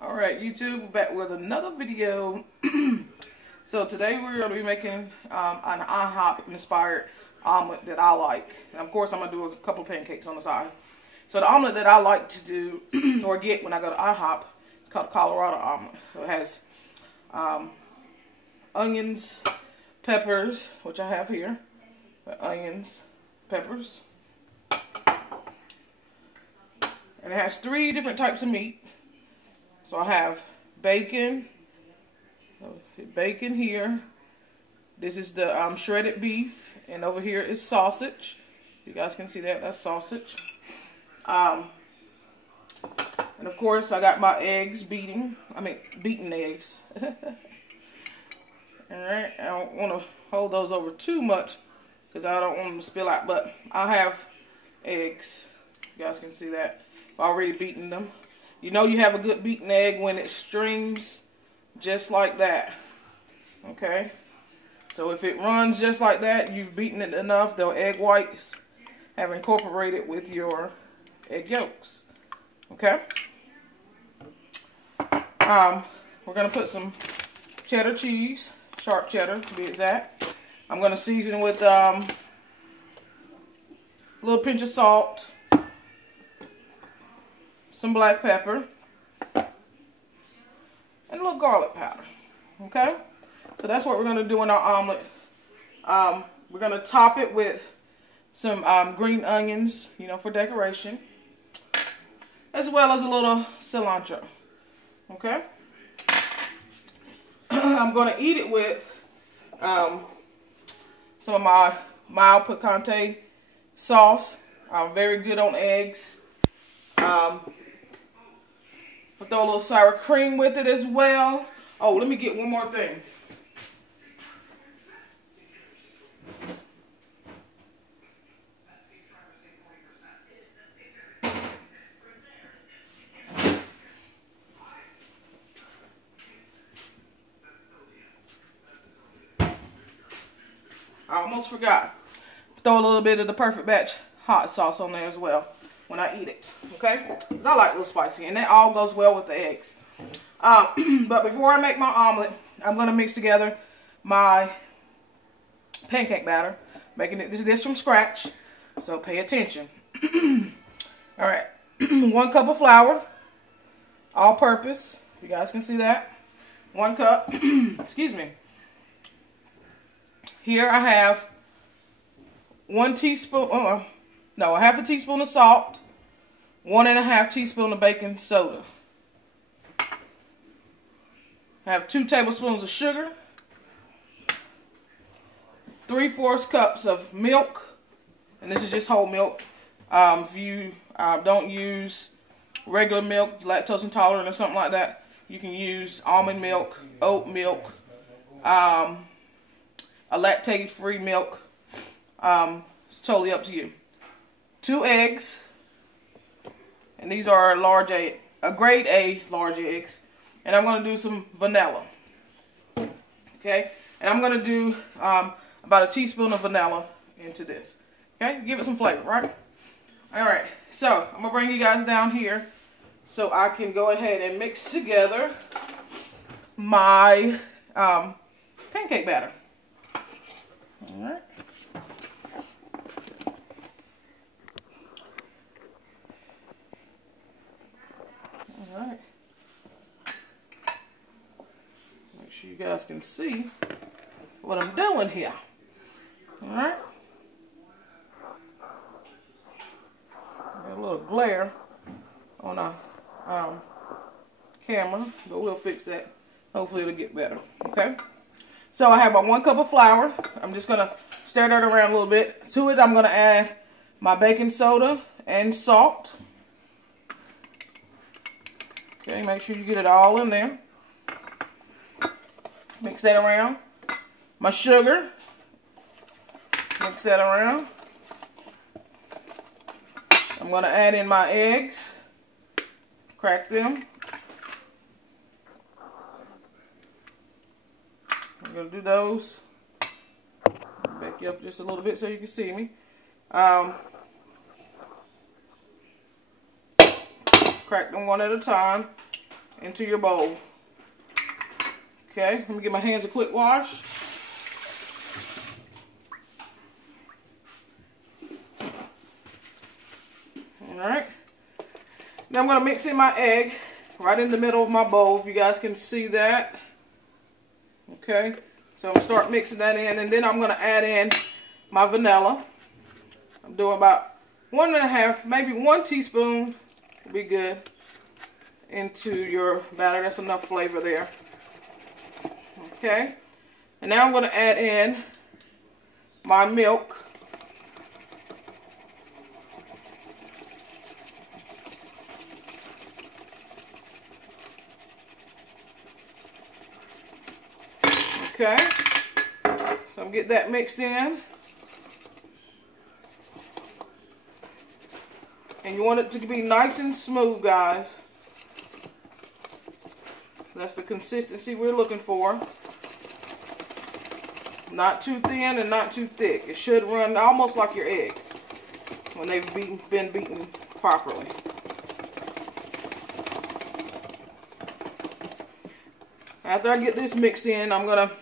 Alright YouTube, back with another video. So today we're going to be making an IHOP inspired omelet that I like. And of course I'm going to do a couple pancakes on the side. So the omelet that I like to do or get when I go to IHOP is called Colorado omelet. So it has onions, peppers, which I have here. Onions, peppers. And it has 3 different types of meat. So I have bacon here. This is the shredded beef, and over here is sausage. You guys can see that, that's sausage. And of course I got my eggs beaten eggs. Alright, I don't want to hold those over too much because I don't want them to spill out, but I have eggs. You guys can see that. I've already beaten them. You know you have a good beaten egg when it streams just like that. Okay? So if it runs just like that, you've beaten it enough. The egg whites have incorporated with your egg yolks. Okay? We're going to put some cheddar cheese, sharp cheddar to be exact. I'm going to season with a little pinch of salt, some black pepper, and a little garlic powder. Okay? So that's what we're going to do in our omelet. We're going to top it with some green onions, you know, for decoration, as well as a little cilantro. Okay? I'm going to eat it with some of my mild picante sauce. I'm very good on eggs. I'll throw a little sour cream with it as well. Oh, let me get one more thing. I almost forgot. Throw a little bit of the Perfect Batch hot sauce on there as well when I eat it, okay? Because I like a little spicy, and that all goes well with the eggs. But before I make my omelet, I'm going to mix together my pancake batter, making this from scratch, so pay attention. All right, 1 cup of flour, all purpose, you guys can see that. 1 cup, excuse me. Here I have 1 teaspoon, a half a teaspoon of salt, 1½ teaspoon of baking soda. I have 2 tablespoons of sugar, 3/4 cups of milk, and this is just whole milk. If you don't use regular milk, lactose intolerant or something like that, you can use almond milk, oat milk, a lactate-free milk. It's totally up to you. 2 eggs, and these are a grade A large eggs, and I'm going to do some vanilla. Okay, and I'm going to do about a teaspoon of vanilla into this. Okay, give it some flavor, right? All right, so I'm going to bring you guys down here so I can go ahead and mix together my pancake batter. All right. Alright. Make sure you guys can see what I'm doing here. Alright. Got a little glare on our camera, but we'll fix that. Hopefully it'll get better. Okay. So I have my 1 cup of flour. I'm just going to stir that around a little bit. To it I'm going to add my baking soda and salt. Okay, make sure you get it all in there. Mix that around. My sugar. Mix that around. I'm going to add in my eggs. Crack them. I'm going to do those. Back you up just a little bit so you can see me. Crack them one at a time. into your bowl. Okay, let me give my hands a quick wash. Alright. Now I'm going to mix in my egg right in the middle of my bowl, if you guys can see that. Okay, so I'm going to start mixing that in, and then I'm going to add in my vanilla. I'm doing about 1.5, maybe 1 teaspoon will be good into your batter. That's enough flavor there. Okay, and now I'm going to add in my milk. Okay, so I'm get that mixed in. And you want it to be nice and smooth, guys. That's the consistency we're looking for. Not too thin and not too thick. It should run almost like your eggs when they've been beaten properly. After I get this mixed in, I'm going to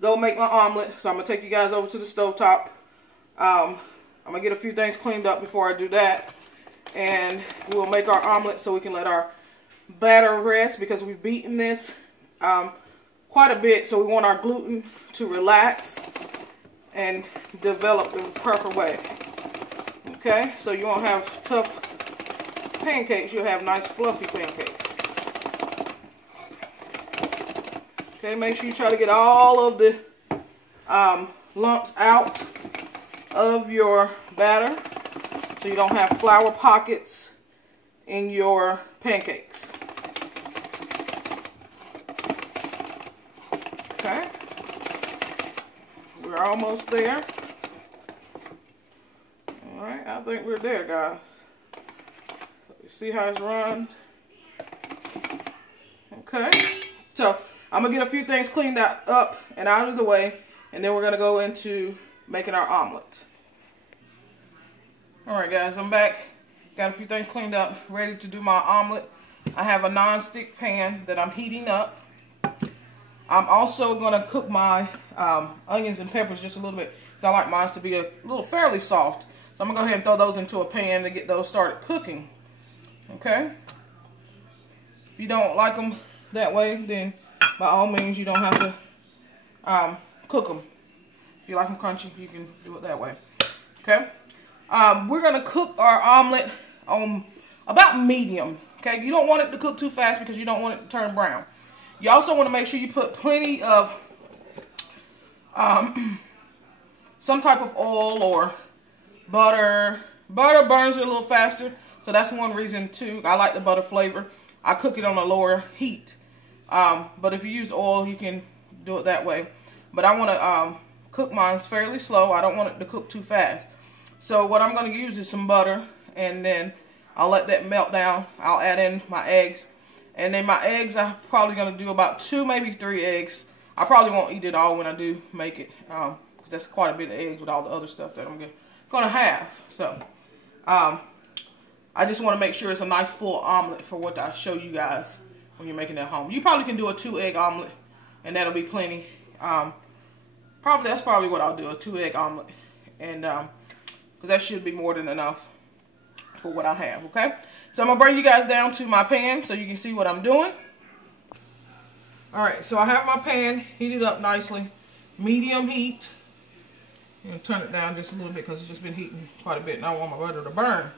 go make my omelet. So I'm going to take you guys over to the stovetop. I'm going to get a few things cleaned up before I do that. And we'll make our omelet so we can let our batter rest, because we've beaten this quite a bit. So we want our gluten to relax and develop the proper way. Okay, so you won't have tough pancakes. You'll have nice fluffy pancakes. Okay, make sure you try to get all of the lumps out of your batter so you don't have flour pockets in your pancakes. Okay, we're almost there. Alright, I think we're there, guys. You see how it's run? Okay, so I'm going to get a few things cleaned up and out of the way, and then we're going to go into making our omelet. Alright guys, I'm back. Got a few things cleaned up, ready to do my omelet. I have a non-stick pan that I'm heating up. I'm also going to cook my onions and peppers just a little bit, because I like mine to be a little fairly soft. So I'm going to go ahead and throw those into a pan to get those started cooking. Okay? If you don't like them that way, then by all means, you don't have to cook them. If you like them crunchy, you can do it that way. Okay? We're going to cook our omelet on about medium. Okay? You don't want it to cook too fast because you don't want it to turn brown. You also want to make sure you put plenty of some type of oil or butter. Butter burns it a little faster, so that's one reason too. I like the butter flavor. I cook it on a lower heat. But if you use oil, you can do it that way. But I want to cook mine fairly slow. I don't want it to cook too fast. So what I'm going to use is some butter, and then I'll let that melt down. I'll add in my eggs. And then my eggs, I'm probably going to do about 2, maybe 3 eggs. I probably won't eat it all when I do make it, because that's quite a bit of eggs with all the other stuff that I'm going to have. So I just want to make sure it's a nice full omelet for what I show you guys when you're making it at home. You probably can do a 2-egg omelet, and that'll be plenty. That's probably what I'll do, a 2-egg omelet, and because that should be more than enough for what I have. Okay, so I'm gonna bring you guys down to my pan so you can see what I'm doing. All right, so I have my pan heated up nicely, medium heat. I'm gonna turn it down just a little bit because it's just been heating quite a bit, and I don't want my butter to burn.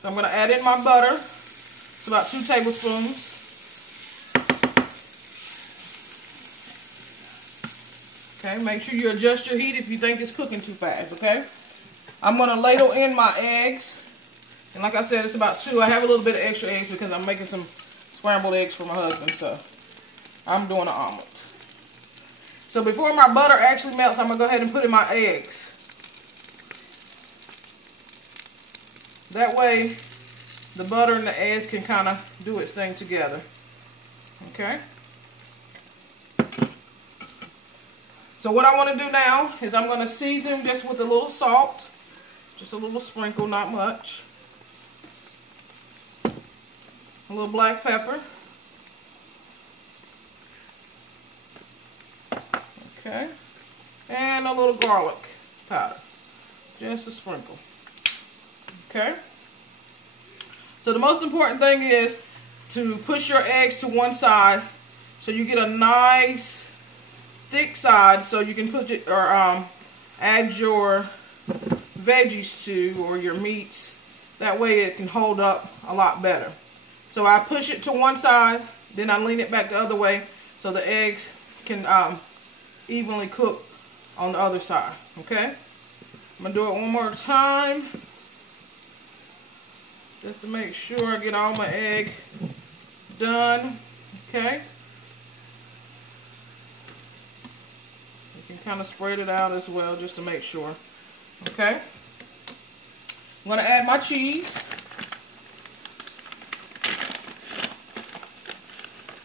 So I'm gonna add in my butter. It's about 2 tablespoons. Okay, make sure you adjust your heat if you think it's cooking too fast, okay? I'm going to ladle in my eggs. And like I said, it's about 2. I have a little bit of extra eggs because I'm making some scrambled eggs for my husband, so I'm doing an omelet. So before my butter actually melts, I'm going to go ahead and put in my eggs. That way, the butter and the eggs can kind of do its thing together. Okay? So what I want to do now is I'm going to season just with a little salt. Just a little sprinkle, not much. A little black pepper. Okay. And a little garlic powder. Just a sprinkle. Okay. So the most important thing is to push your eggs to one side so you get a nice thick side so you can put it or add your veggies to or your meats. That way it can hold up a lot better. So I push it to one side, then I lean it back the other way so the eggs can evenly cook on the other side. Okay? I'm going to do it one more time just to make sure I get all my egg done. Okay? You can kind of spread it out as well just to make sure. Okay? I'm going to add my cheese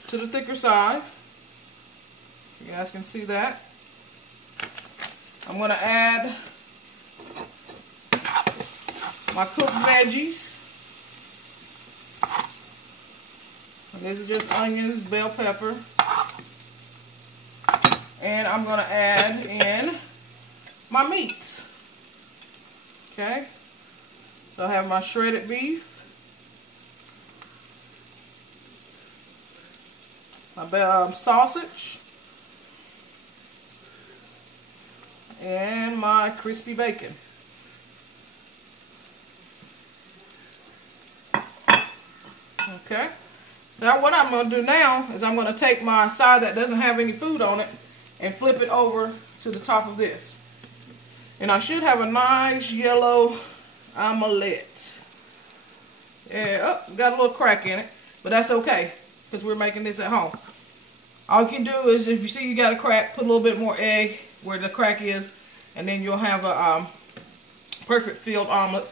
to the thicker side. You guys can see that. I'm going to add my cooked veggies. And this is just onions, bell pepper. And I'm going to add in my meats. Okay. So I have my shredded beef. My sausage. And my crispy bacon. Okay. Now what I'm going to do now is I'm going to take my side that doesn't have any food on it and flip it over to the top of this. And I should have a nice yellow omelet. Yeah, oh, got a little crack in it, but that's okay because we're making this at home. All you can do is if you see you got a crack, put a little bit more egg where the crack is, and then you'll have a perfect filled omelet.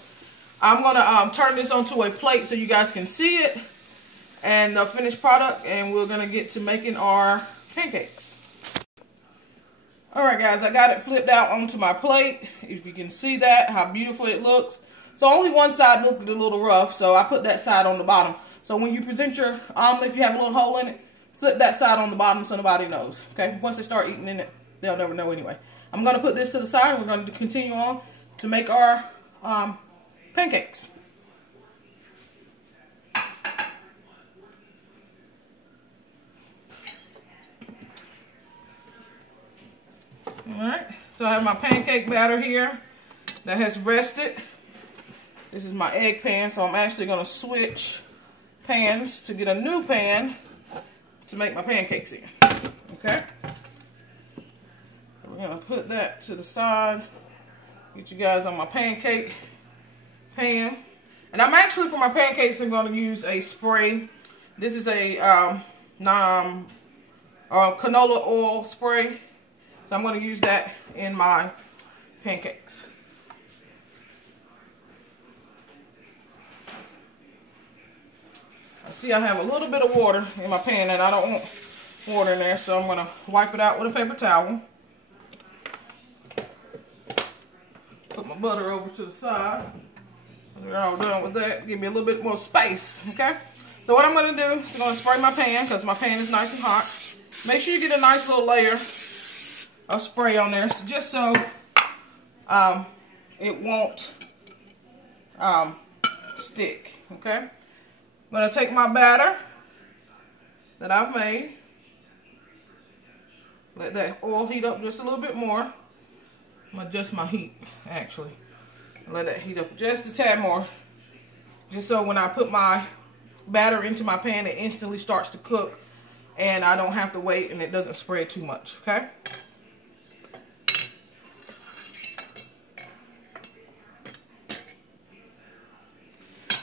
I'm going to turn this onto a plate so you guys can see it and the finished product, and we're going to get to making our pancakes. Alright guys, I got it flipped out onto my plate. If you can see that, how beautiful it looks. So only one side looked a little rough, so I put that side on the bottom. So when you present your omelet, if you have a little hole in it, flip that side on the bottom so nobody knows. Okay, once they start eating in it, they'll never know anyway. I'm going to put this to the side and we're going to continue on to make our pancakes. Alright, so I have my pancake batter here that has rested. This is my egg pan, so I'm actually going to switch pans to get a new pan to make my pancakes in. Okay? So we're going to put that to the side. Get you guys on my pancake pan. And I'm actually, for my pancakes, I'm going to use a spray. This is a canola oil spray. So I'm going to use that in my pancakes. I see I have a little bit of water in my pan and I don't want water in there, so I'm going to wipe it out with a paper towel. Put my butter over to the side. We're all done with that. Give me a little bit more space, okay? So what I'm going to do is I'm going to spray my pan because my pan is nice and hot. Make sure you get a nice little layer of spray on there, so just so it won't stick, okay? I'm going to take my batter that I've made, let that oil heat up just a little bit more. I'm going to adjust my heat, actually. Let that heat up just a tad more, just so when I put my batter into my pan, it instantly starts to cook and I don't have to wait and it doesn't spread too much, okay?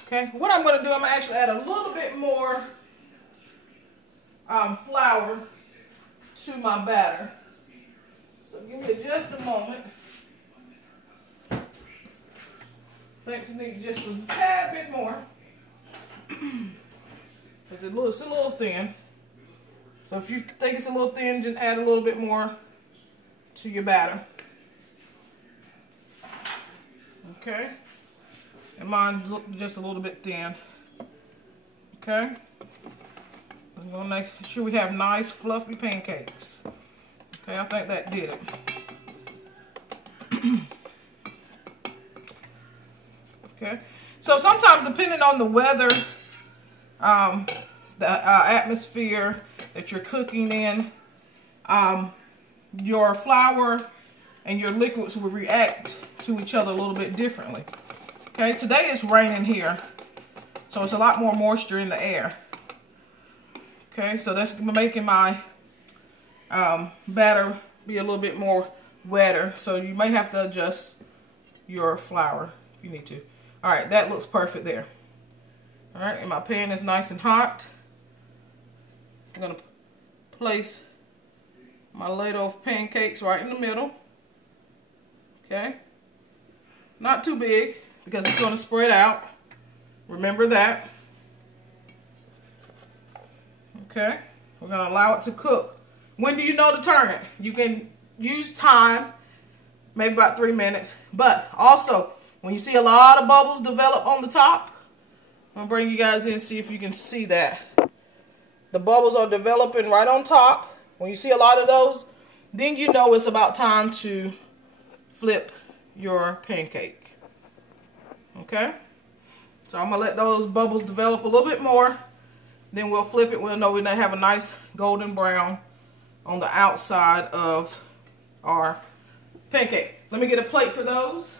Okay, what I'm going to do, I'm going to actually add a little bit more flour to my batter. So give me just a moment. I think I need just a tad bit more. Because it's a little thin. So if you think it's a little thin, just add a little bit more to your batter. Okay. And mine's just a little bit thin. Okay. I'm going to make sure we have nice fluffy pancakes. Okay, I think that did it. Okay, so sometimes depending on the weather, the atmosphere that you're cooking in, your flour and your liquids will react to each other a little bit differently. Okay, today it's raining here, so it's a lot more moisture in the air. Okay, so that's making my batter be a little bit more wetter, so you may have to adjust your flour if you need to. All right, that looks perfect there. All right, and my pan is nice and hot. I'm gonna place my ladle of pancakes right in the middle. Okay, not too big because it's gonna spread out. Remember that. Okay, we're gonna allow it to cook. When do you know to turn it? You can use time, maybe about 3 minutes, but also when you see a lot of bubbles develop on the top, I'm gonna bring you guys in, see if you can see that. The bubbles are developing right on top. When you see a lot of those, then you know it's about time to flip your pancake. Okay? So I'm gonna let those bubbles develop a little bit more. Then we'll flip it. We'll know we have a nice golden brown on the outside of our pancake. Let me get a plate for those.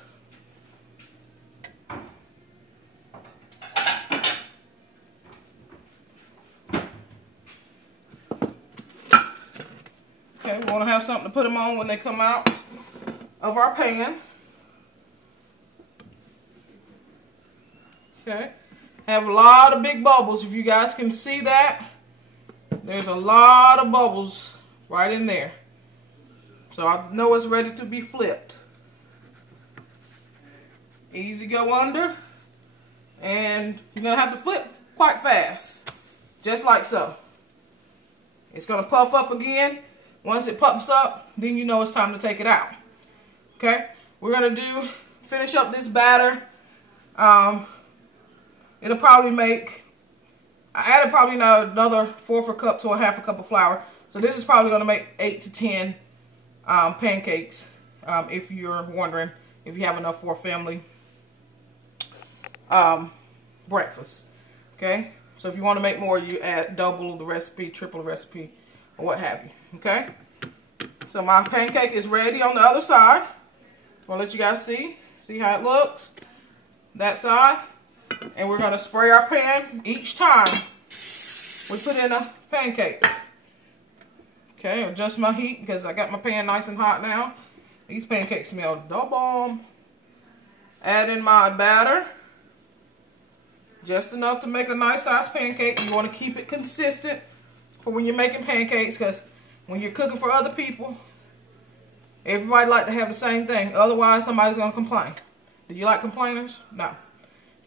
Okay, we want to have something to put them on when they come out of our pan. Okay, have a lot of big bubbles. If you guys can see that, there's a lot of bubbles right in there. So I know it's ready to be flipped. Easy go under, and you're gonna have to flip quite fast, just like so. It's gonna puff up again. Once it puffs up, then you know it's time to take it out. Okay, we're gonna finish up this batter. It'll probably make, I added probably another 1/4 cup to a 1/2 cup of flour. So this is probably gonna make 8 to 10 pancakes, if you're wondering if you have enough for a family breakfast. Okay, so if you want to make more, you add double the recipe, triple the recipe, or what have you. Okay, so my pancake is ready on the other side. I'll let you guys see how it looks, that side. And we're going to spray our pan each time we put in a pancake. Okay, adjust my heat because I got my pan nice and hot now. These pancakes smell da bomb. Add in my batter, just enough to make a nice size pancake. You want to keep it consistent for when you're making pancakes, because when you're cooking for other people, everybody like to have the same thing. Otherwise, somebody's going to complain. Do you like complainers? No.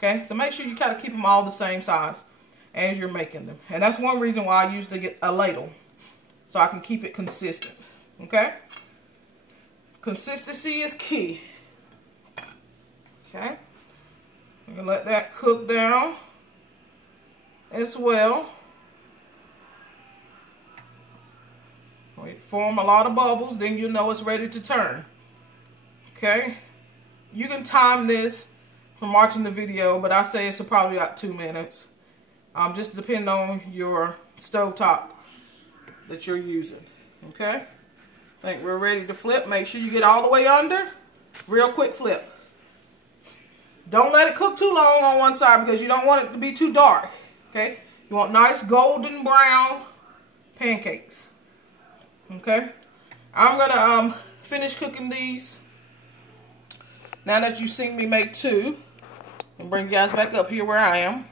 Okay, so make sure you kind of keep them all the same size as you're making them. And that's one reason why I usually get a ladle, so I can keep it consistent. Okay? Consistency is key. Okay? I'm going to let that cook down as well. Form a lot of bubbles, then you know it's ready to turn. Okay? You can time this from watching the video, but I say it's probably about 2 minutes. Just depending on your stovetop that you're using. Okay? I think we're ready to flip. Make sure you get all the way under. Real quick flip. Don't let it cook too long on one side because you don't want it to be too dark. Okay? You want nice golden brown pancakes. Okay? I'm gonna finish cooking these. Now that you've seen me make 2, and bring you guys back up here where I am.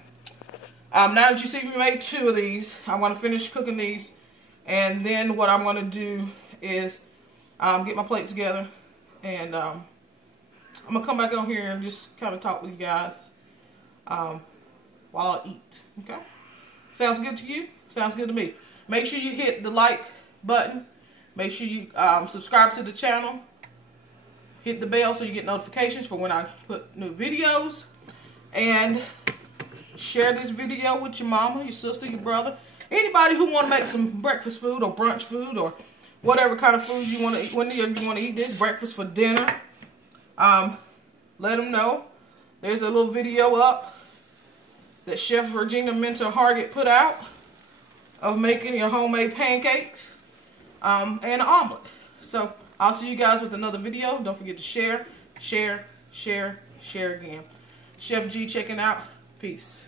Now that you see me make 2 of these, I'm going to finish cooking these. And then what I'm going to do is get my plate together. And I'm going to come back on here and just kind of talk with you guys while I eat. Okay? Sounds good to you? Sounds good to me. Make sure you hit the like button. Make sure you subscribe to the channel. Hit the bell so you get notifications for when I put new videos. And share this video with your mama, your sister, your brother. Anybody who want to make some breakfast food or brunch food or whatever kind of food you want to eat, whenever you want to eat this, breakfast for dinner. Let them know. There's a little video up that Chef Regina Minter-Hargett put out of making your homemade pancakes and an omelet. So I'll see you guys with another video. Don't forget to share, share, share, share again. Chef G checking out. Peace.